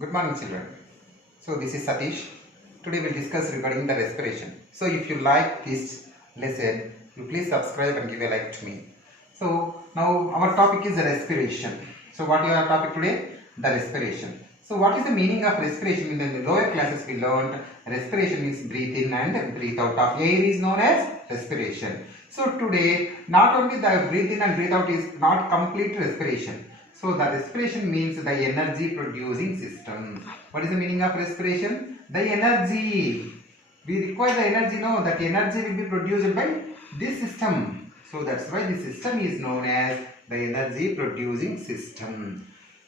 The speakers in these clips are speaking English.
Good morning, children. So this is Satish. Today we'll discuss regarding the respiration. So if you like this lesson, you please subscribe and give a like to me. So now our topic is the respiration. So what is our topic today? The respiration. So what is the meaning of respiration? In the lower classes we learned respiration means breathe in and breathe out of air is known as respiration. So today not only the breathe in and breathe out is not complete respiration. So the respiration means the energy producing system. What is the meaning of respiration? The energy. We require the energy, no, that energy will be produced by this system. So that's why this system is known as the energy producing system.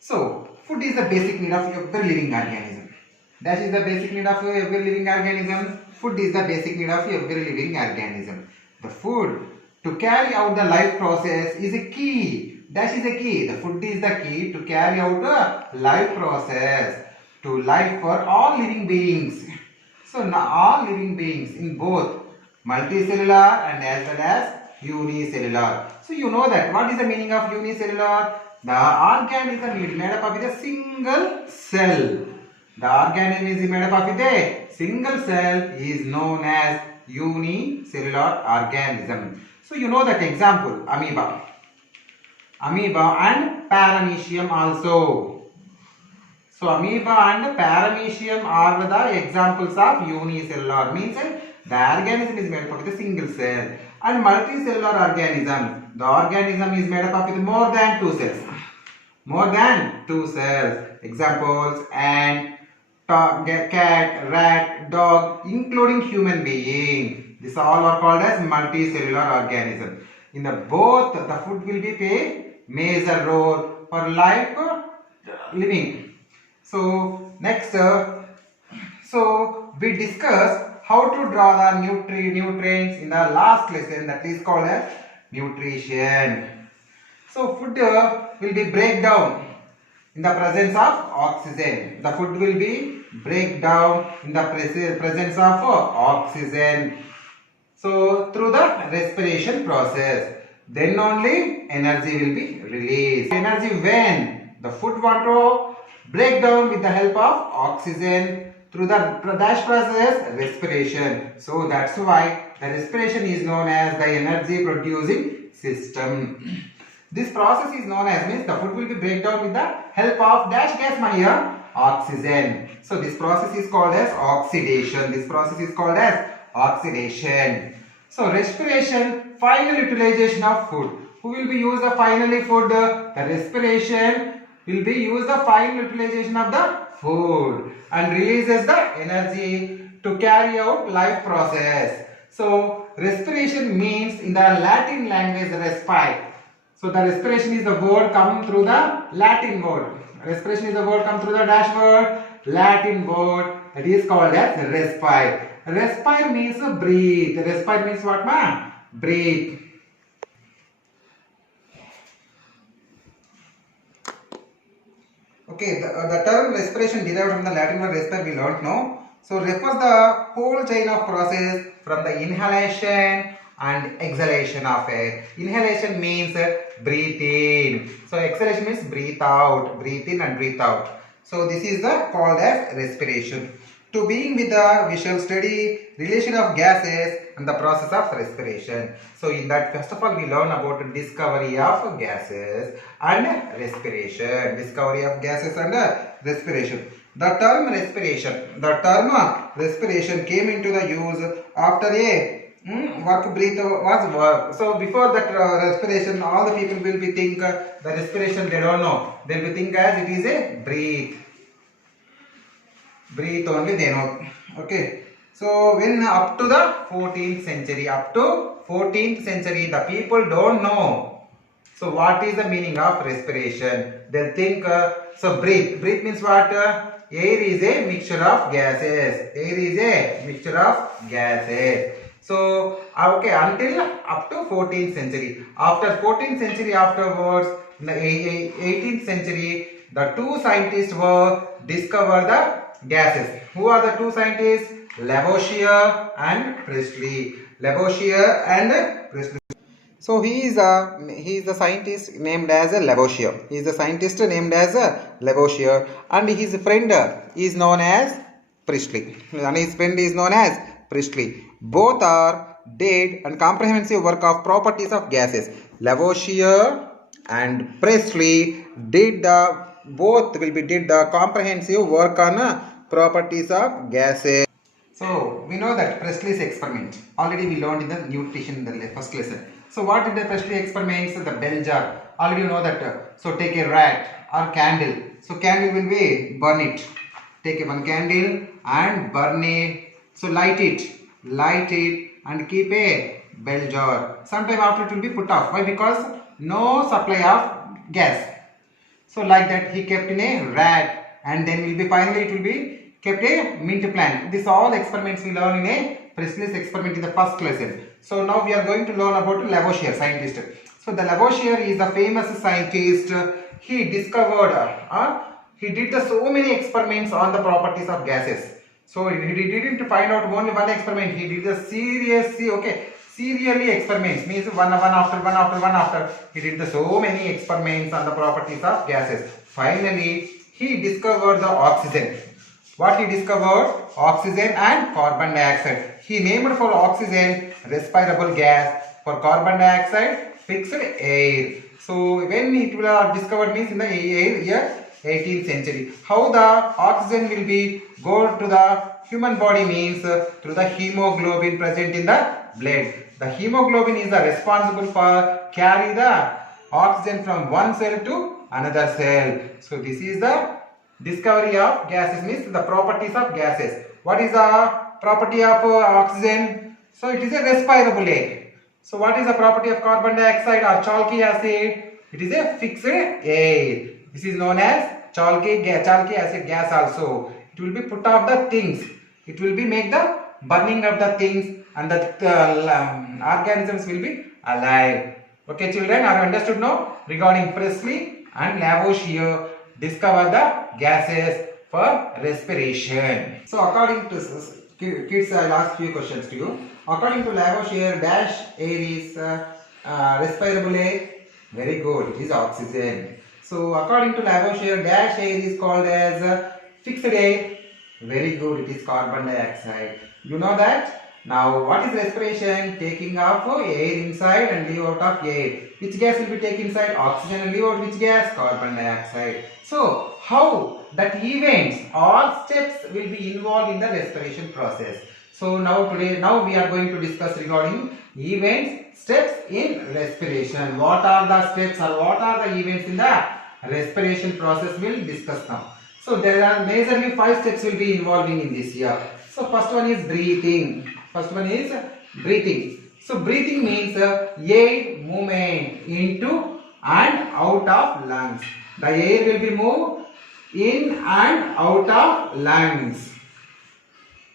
So food is the basic need of every living organism. That is the basic need of every living organism. Food is the basic need of every living organism. The food to carry out the life process is a key. That is the key. The food is the key to carry out a life process to life for all living beings. So now all living beings in both multicellular and as well as unicellular. So you know that what is the meaning of unicellular? The organism is made up of a single cell. The organism is made up of a single cell is known as unicellular organism. So you know that example amoeba and paramecium also. So amoeba and paramecium are the examples of unicellular, means the organism is made up of a single cell. And multicellular organism, the organism is made up of more than two cells. More than two cells. Examples ant, cat, rat, dog, including human being. These all are called as multicellular organism. In the both, the food will be play major role for life living. So next, so we discuss how to draw the nutrients in the last lesson, that is called as nutrition. So food will be break down in the presence of oxygen. The food will be break down in the presence of oxygen. So through the respiration process, then only energy will be released. Energy when the food want to break down with the help of oxygen through the dash process respiration. So that's why the respiration is known as the energy producing system. This process is known as, means the food will be break down with the help of dash gas here oxygen. So this process is called as oxidation. This process is called as oxidation. So respiration, final utilization of food. Who will be used the finally food? The respiration will be used the final utilization of the food and releases the energy to carry out life process. So respiration means in the Latin language respire. So the respiration is the word come through the Latin word. Respiration is the word come through the dash word, Latin word, that is called as respire. Respire means breathe. Respire means what, ma? Breathe. Okay, the term respiration derived from the Latin word respire we learnt now. So refers the whole chain of process from the inhalation and exhalation of air. Inhalation means breathe in. So exhalation means breathe out. Breathe in and breathe out. So this is the called as respiration. To being with the we shall study relation of gases and the process of respiration. So in that first of all we learn about discovery of gases and respiration. Discovery of gases and respiration. The term respiration came into the use after a work breathe was work. So before that respiration, all the people will be think the respiration they don't know. They will think as it is a breathe. Breathe only they know. Okay. So when up to the 14th century, the people don't know. So what is the meaning of respiration? They'll think so breathe. Breathe means what? Air is a mixture of gases. Air is a mixture of gases. So okay, until up to 14th century. After 14th century afterwards, in the 18th century, the two scientists were discovered the gases. Who are the two scientists? Lavoisier and Priestley. Lavoisier and Priestley. So he is the scientist named as a Lavoisier. He is the scientist named as a Lavoisier, and his friend is known as Priestley. And his friend is known as Priestley. Both are did and comprehensive work of properties of gases. Lavoisier and Priestley did the comprehensive work on properties of gases. So we know that Priestley's experiment. Already we learned in the nutrition in the first lesson. So what did the Priestley experiments? The bell jar. Already you know that. So take a rat or candle. So candle will be burn it. Take one candle and burn it. So light it and keep a bell jar. Sometime after it will be put off. Why? Because no supply of gas. So like that he kept in a rat, and then will be finally it will be kept a mint plant. This all experiments we learn in a Priestley's experiment in the first lesson. So now we are going to learn about Lavoisier, scientist. So the Lavoisier is a famous scientist. He discovered, he did so many experiments on the properties of gases. So he didn't find out only one experiment. He did the serially experiments, means one after. He did so many experiments on the properties of gases. Finally, he discovered the oxygen. What he discovered? Oxygen and carbon dioxide. He named for oxygen respirable gas, for carbon dioxide fixed air. So when it was discovered means in the year 18th century. How the oxygen will be go to the human body means through the hemoglobin present in the blood. The hemoglobin is responsible for carry the oxygen from one cell to another cell. So this is the discovery of gases, means the properties of gases. What is the property of oxygen? So it is a respirable air. So what is the property of carbon dioxide or chalky acid? It is a fixed air. This is known as chalky acid gas also. It will be put off the things. It will be make the burning of the things, and the organisms will be alive. Okay children, are you understood now regarding Priestley and Lavoisier discover the gases for respiration. So according to kids, I will ask few questions to you. According to Lavoisier, dash air is respirable air. Very good, it is oxygen. So according to Lavoisier, dash air is called as fixed air. Very good, it is carbon dioxide. You know that? Now what is respiration? Taking off air inside and leave out of air. Which gas will be taken inside? Oxygen, and leave out which gas? Carbon dioxide. So how that events or steps will be involved in the respiration process. So now we are going to discuss regarding events, steps in respiration. What are the steps or what are the events in the respiration process we will discuss now. So there are majorly 5 steps will be involving in this here. So first one is breathing. So breathing means air movement into and out of lungs. The air will be moved in and out of lungs.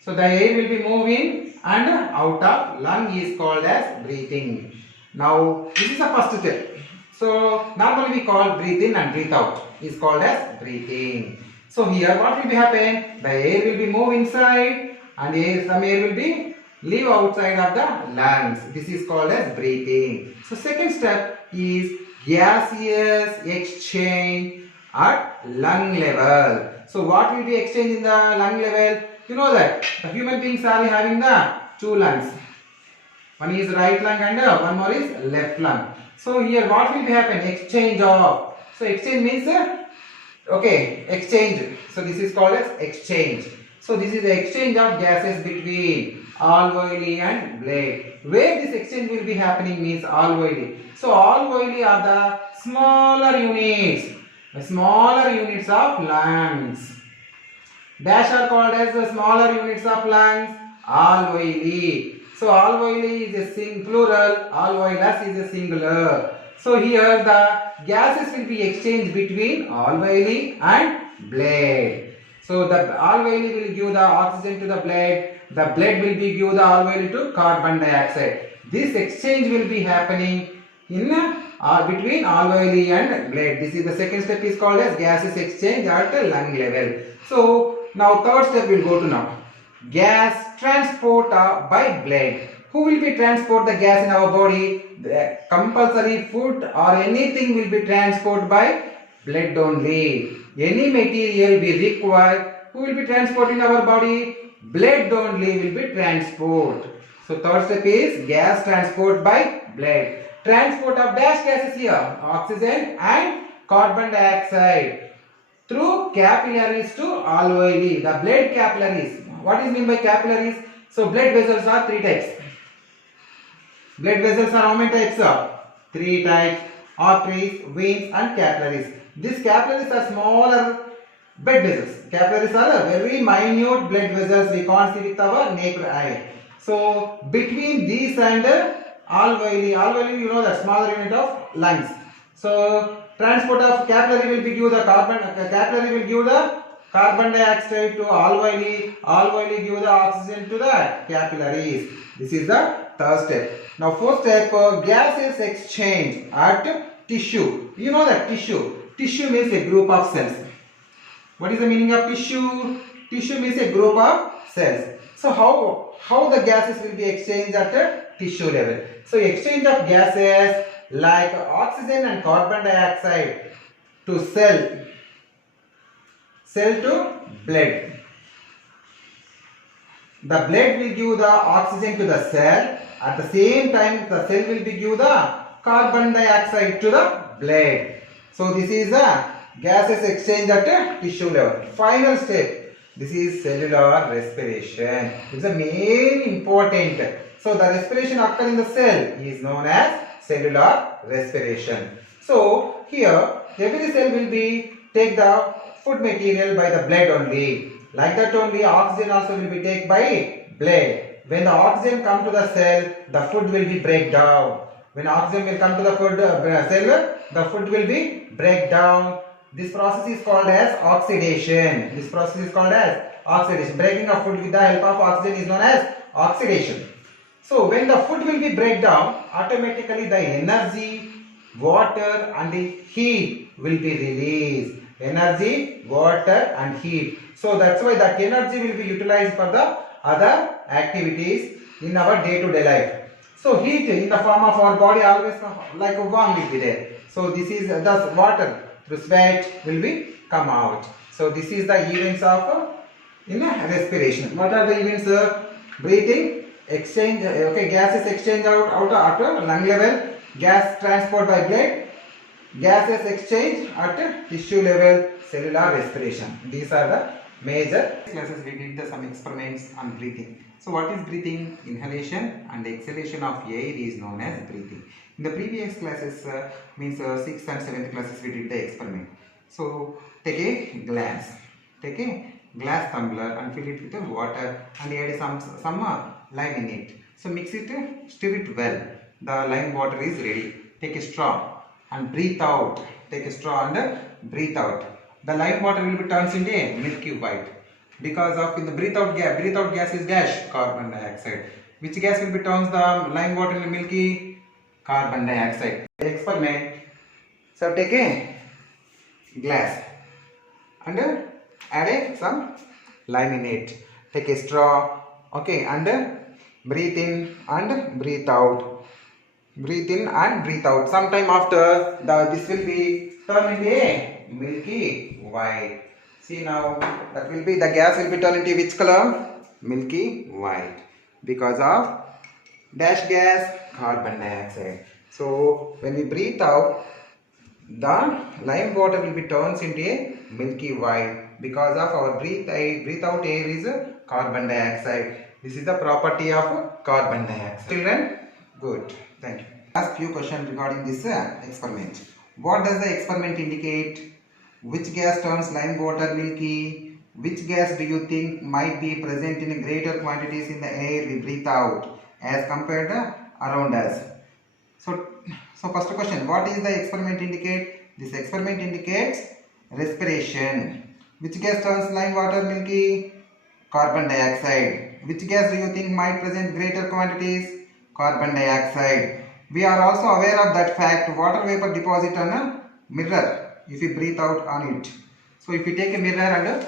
So the air will be moved in and out of lung is called as breathing. Now this is the first step. So normally we call breathe in and breathe out is called as breathing. So here what will be happen? The air will be moved inside and some air will be leave outside of the lungs. This is called as breathing. So second step is gaseous exchange at lung level. So what will be exchanged in the lung level? You know that the human beings are having the 2 lungs. One is right lung and one more is left lung. So here what will be happen? Exchange of. So exchange means exchange. So this is called as exchange. So this is the exchange of gases between alveoli and blood. Where this exchange will be happening means alveoli. So alveoli are the smaller units. The smaller units of lungs. Dash are called as the smaller units of lungs, alveoli. So alveoli is a plural, alveolus is a singular. So here the gases will be exchanged between alveoli and blood. So the alveoli will give the oxygen to the blood will be give the alveoli to carbon dioxide. This exchange will be happening in between alveoli and blood. This is the second step is called as gases exchange at the lung level. So now third step we will go to now. Gas transport by blood. Who will be transport the gas in our body? The compulsory food or anything will be transported by blood only. Any material we require, who will be transporting our body? Blood only will be transport. So third step is gas transport by blood. Transport of dash gases here, oxygen and carbon dioxide through capillaries to alveoli, the blood capillaries. What is meant by capillaries? So blood vessels are three types. Blood vessels are how many types? Three types: arteries, veins and capillaries. These capillaries are smaller blood vessels. Capillaries are very minute blood vessels we can't see with our naked eye. So between these and alveoli, you know that smaller unit of lungs. So transport of capillary will be give the capillary will give the carbon dioxide to alveoli, alveoli give the oxygen to the capillaries. This is the third step. Now fourth step, gases exchange at tissue. You know that tissue. Tissue means a group of cells. What is the meaning of tissue? Tissue means a group of cells. So how the gases will be exchanged at a tissue level? So exchange of gases like oxygen and carbon dioxide to cell to blood. The blood will give the oxygen to the cell. At the same time, the cell will be give the carbon dioxide to the blood. So this is a gases exchange at a tissue level. Final step. This is cellular respiration. It is the main important. So the respiration occurs in the cell is known as cellular respiration. So here every cell will be take the food material by the blood only. Like that only oxygen also will be taken by blood. When the oxygen come to the cell, the food will be break down. When oxygen will come to the food cell, the food will be break down. This process is called as oxidation. This process is called as oxidation. Breaking of food with the help of oxygen is known as oxidation. So when the food will be break down, automatically the energy, water and the heat will be released. Energy, water and heat. So that's why that energy will be utilized for the other activities in our day-to-day life. So heat in the form of our body always like a warm will be there. So this is thus water through sweat will be come out. So this is the events of in respiration. What are the events? Breathing, exchange, okay, gases exchange out at lung level, gas transport by blood, gases exchange at tissue level, cellular respiration. These are the major classes. We did some experiments on breathing. So what is breathing? Inhalation and exhalation of air is known as breathing. In the previous classes, means 6th and 7th classes, we did the experiment. So take a glass tumbler and fill it with water and add some lime in it. So mix it, stir it well. The lime water is ready. Take a straw and breathe out. Take a straw and breathe out. The lime water will be turned into a milky white. Because of in the breathe out gas is dash carbon dioxide. Which gas will be turns the lime water into milky? Carbon dioxide. Experiment. So take a glass and add some lime in it. Take a straw, okay, and breathe in and breathe out. Breathe in and breathe out. Sometime after this will be turned into a milky white. See now, that will be the gas will be turned into which color? Milky white. Because of dash gas, carbon dioxide. So when we breathe out, the lime water will be turned into a milky white. Because of our breathe out air is carbon dioxide. This is the property of carbon dioxide. Children, good. Thank you. Ask few questions regarding this experiment. What does the experiment indicate? Which gas turns lime water milky? Which gas do you think might be present in greater quantities in the air we breathe out as compared to around us? So first question, what is the experiment indicate? This experiment indicates respiration. Which gas turns lime water milky? Carbon dioxide. Which gas do you think might present greater quantities? Carbon dioxide. We are also aware of that fact. Water vapor deposit on a mirror if you breathe out on it. So if you take a mirror and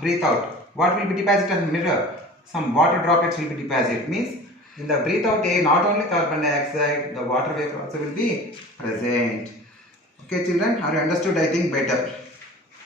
breathe out, what will be deposited on the mirror? Some water droplets will be deposited. Means In the breathe out air, not only carbon dioxide, the water vapor also will be present. Okay children, are you understood? I think better.